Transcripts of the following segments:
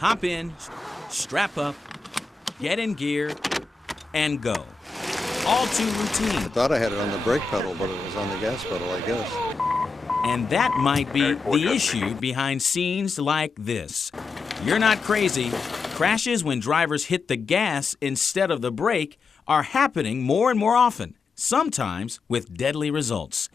Hop in, strap up, get in gear, and go. All too routine. I thought I had it on the brake pedal, but it was on the gas pedal, I guess. And that might be the issue behind scenes like this. You're not crazy. Crashes when drivers hit the gas instead of the brake are happening more and more often, sometimes with deadly results.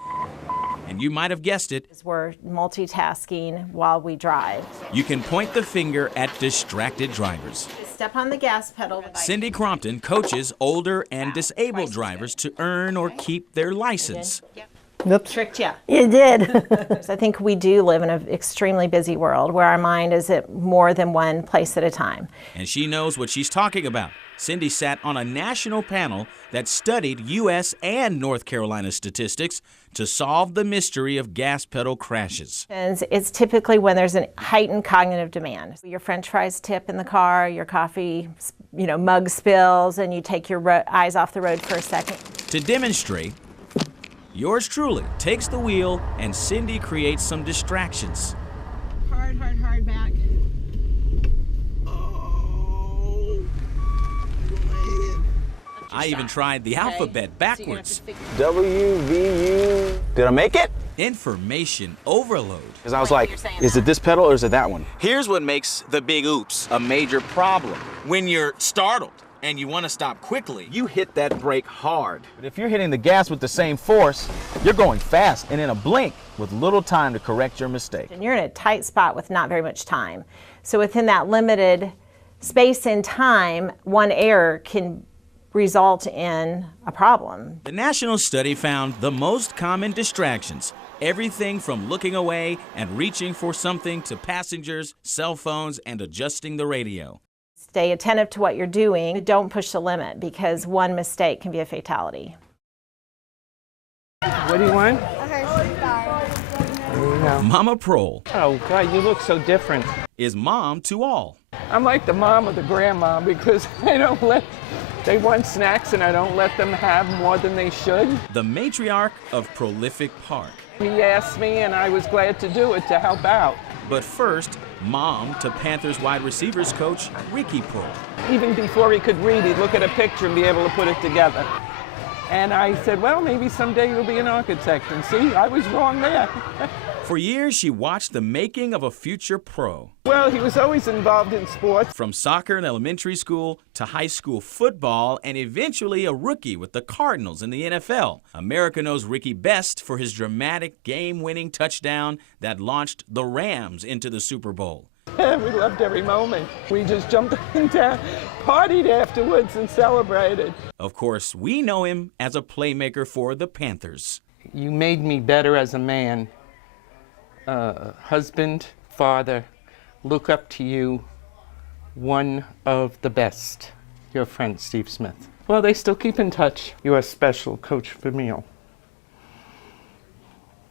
And you might have guessed it. We're multitasking while we drive. You can point the finger at distracted drivers. Step on the gas pedal. Cindy Crompton coaches older and disabled drivers to earn or keep their license. Oops. Tricked you. You did. I think we do live in an extremely busy world where our mind is at more than one place at a time. And she knows what she's talking about. Cindy sat on a national panel that studied U.S. and North Carolina statistics to solve the mystery of gas pedal crashes. And it's typically when there's a heightened cognitive demand. Your French fries tip in the car, your coffee, mug spills, and you take your eyes off the road for a second. To demonstrate, yours truly takes the wheel and Cindy creates some distractions. Hard back. I even tried the alphabet backwards. W-V-U. Did I make it? Information overload. Because I was like, is it this pedal or is it that one? Here's what makes the big oops a major problem. When you're startled and you want to stop quickly, you hit that brake hard. But if you're hitting the gas with the same force, you're going fast and in a blink with little time to correct your mistake. And you're in a tight spot with not very much time. So within that limited space and time, one error can result in a problem. The national study found the most common distractions, everything from looking away and reaching for something to passengers, cell phones, and adjusting the radio. Stay attentive to what you're doing. Don't push the limit because one mistake can be a fatality. What do you want? A Hershey bar. There you go. Mama Prohl Oh, God, you look so different. is mom to all. I'm like the mom or the grandma because they want snacks and I don't let them have more than they should. The matriarch of Prolific Park. He asked me and I was glad to do it to help out. But first, mom to Panthers wide receivers coach Ricky Prohl. Even before he could read, he'd look at a picture and be able to put it together. And I said, well, maybe someday you'll be an architect. And see, I was wrong there. For years, she watched the making of a future pro. Well, he was always involved in sports. From soccer in elementary school to high school football and eventually a rookie with the Cardinals in the NFL. America knows Ricky best for his dramatic game-winning touchdown that launched the Rams into the Super Bowl. We loved every moment. We just jumped up and down, partied afterwards, and celebrated. Of course, we know him as a playmaker for the Panthers. You made me better as a man. Husband, father, look up to you, one of the best. Your friend, Steve Smith. Well, they still keep in touch. You are special, Coach Vermeil.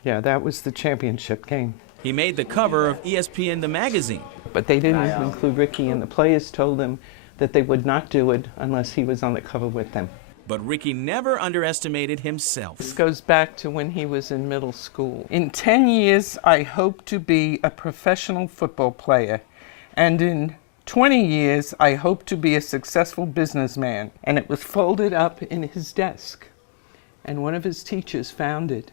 Yeah, that was the championship game. He made the cover of ESPN the magazine. But they didn't include Ricky, and the players told them that they would not do it unless he was on the cover with them. But Ricky never underestimated himself. This goes back to when he was in middle school. In 10 years, I hope to be a professional football player. And in 20 years, I hope to be a successful businessman. And it was folded up in his desk. And one of his teachers found it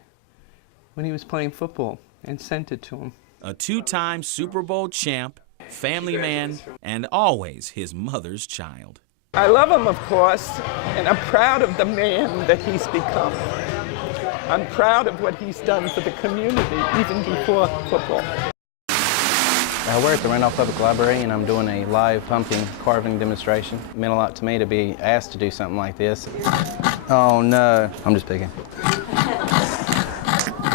when he was playing football and sent it to him. A two-time Super Bowl champ, family man, and always his mother's child. I love him, of course, and I'm proud of the man that he's become. I'm proud of what he's done for the community, even before football. I work at the Randolph Public Library and I'm doing a live pumpkin carving demonstration. It meant a lot to me to be asked to do something like this. Oh no, I'm just picking.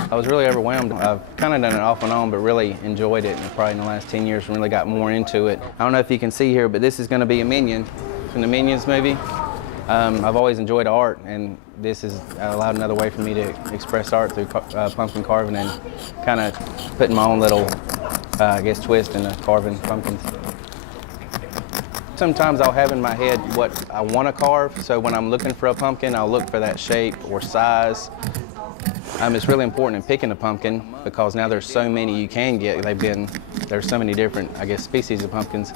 I was really overwhelmed. I've kind of done it off and on, but really enjoyed it. And probably in the last 10 years really got more into it. I don't know if you can see here, but this is going to be a minion from the Minions movie. I've always enjoyed art, and this has allowed another way for me to express art through pumpkin carving and kind of putting my own little, I guess, twist into carving pumpkins. Sometimes I'll have in my head what I want to carve, so when I'm looking for a pumpkin, I'll look for that shape or size. It's really important in picking a pumpkin because now there's so many you can get. There's so many different, I guess, species of pumpkins.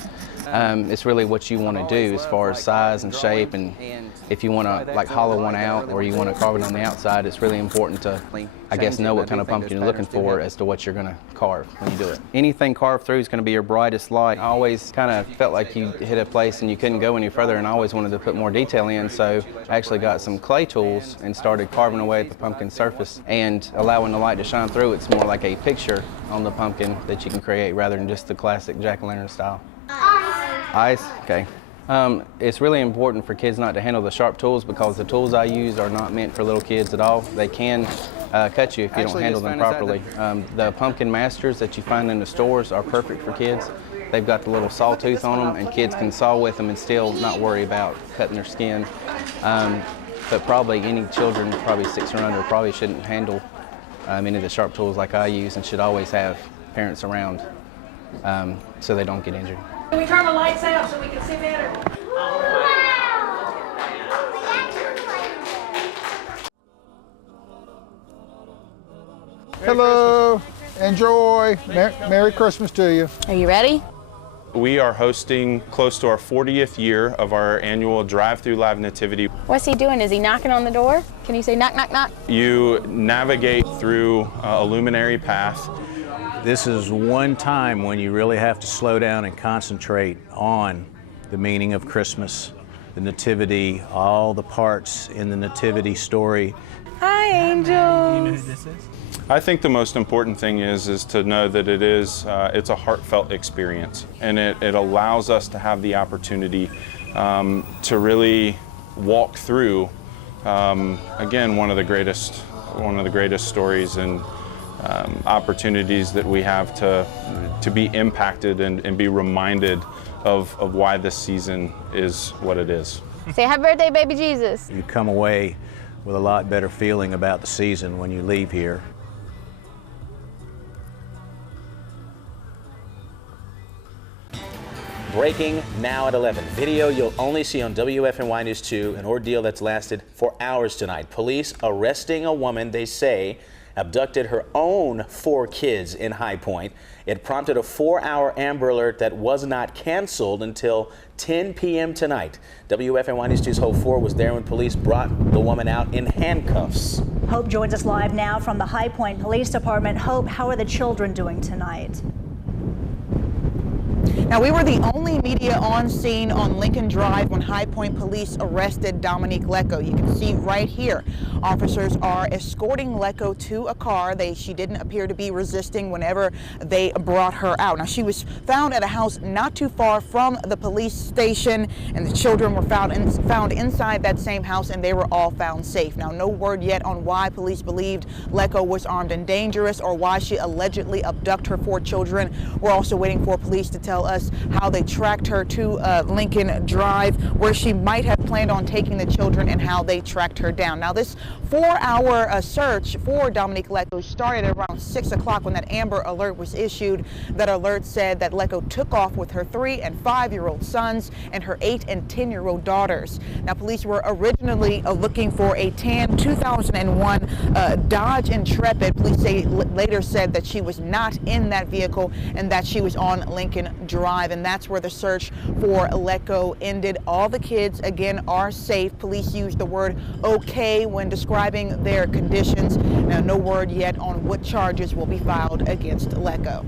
It's really what you want to do as far as size and shape, and if you want to like hollow one out or you want to carve it on the outside, it's really important to, I guess, know what kind of pumpkin you're looking for as to what you're going to carve when you do it. Anything carved through is going to be your brightest light. I always kind of felt like you hit a place and you couldn't go any further, and I always wanted to put more detail in, so I actually got some clay tools and started carving away at the pumpkin surface and allowing the light to shine through. It's more like a picture on the pumpkin that you can create rather than just the classic jack-o'-lantern style. Ice, okay. It's really important for kids not to handle the sharp tools because the tools I use are not meant for little kids at all. They can cut you if you don't handle them properly. The pumpkin masters that you find in the stores are perfect for kids. They've got the little sawtooth on them, and kids can saw with them and still not worry about cutting their skin. But probably any children, probably 6 or under, probably shouldn't handle any of the sharp tools like I use, and should always have parents around so they don't get injured. Can we turn the lights out so we can see better? Hello, enjoy. Merry Christmas to you. Are you ready? We are hosting close to our 40th year of our annual drive-through live nativity. What's he doing? Is he knocking on the door? Can you say knock, knock, knock? You navigate through a luminary path. This is one time when you really have to slow down and concentrate on the meaning of Christmas, the nativity, all the parts in the nativity story. Hi, angels. Do you know who this is? I think the most important thing is to know that it's a heartfelt experience, and it allows us to have the opportunity to really walk through again one of the greatest stories and opportunities that we have to be impacted and be reminded of why this season is what it is. Say happy birthday, baby Jesus. You come away with a lot better feeling about the season when you leave here. Breaking now at 11. Video you'll only see on WFMY News 2, an ordeal that's lasted for hours tonight. Police arresting a woman they say abducted her own 4 kids in High Point. It prompted a 4-hour Amber Alert that was not canceled until 10 p.m. tonight. WFMY News 2's Hope 4 was there when police brought the woman out in handcuffs. Hope joins us live now from the High Point Police Department. Hope, how are the children doing tonight? Now, we were the only media on scene on Lincoln Drive when High Point police arrested Dominique Lecco. You can see right here, officers are escorting Lecco to a car. She didn't appear to be resisting whenever they brought her out. Now, she was found at a house not too far from the police station, and the children were found inside that same house, and they were all found safe. Now, no word yet on why police believed Lecco was armed and dangerous or why she allegedly abducted her 4 children. We're also waiting for police to tell us how they tracked her to Lincoln Drive, where she might have planned on taking the children, and how they tracked her down. Now, this 4-hour search for Dominique Lecco started at around 6 o'clock when that Amber Alert was issued. That alert said that Lecco took off with her 3- and 5-year-old sons and her 8- and 10-year-old daughters. Now, police were originally looking for a tan 2001 Dodge Intrepid. Police later said that she was not in that vehicle and that she was on Lincoln Drive, and that's where the search for Lecco ended. All the kids, again, are safe. Police used the word okay when describing their conditions. Now, no word yet on what charges will be filed against Lecco.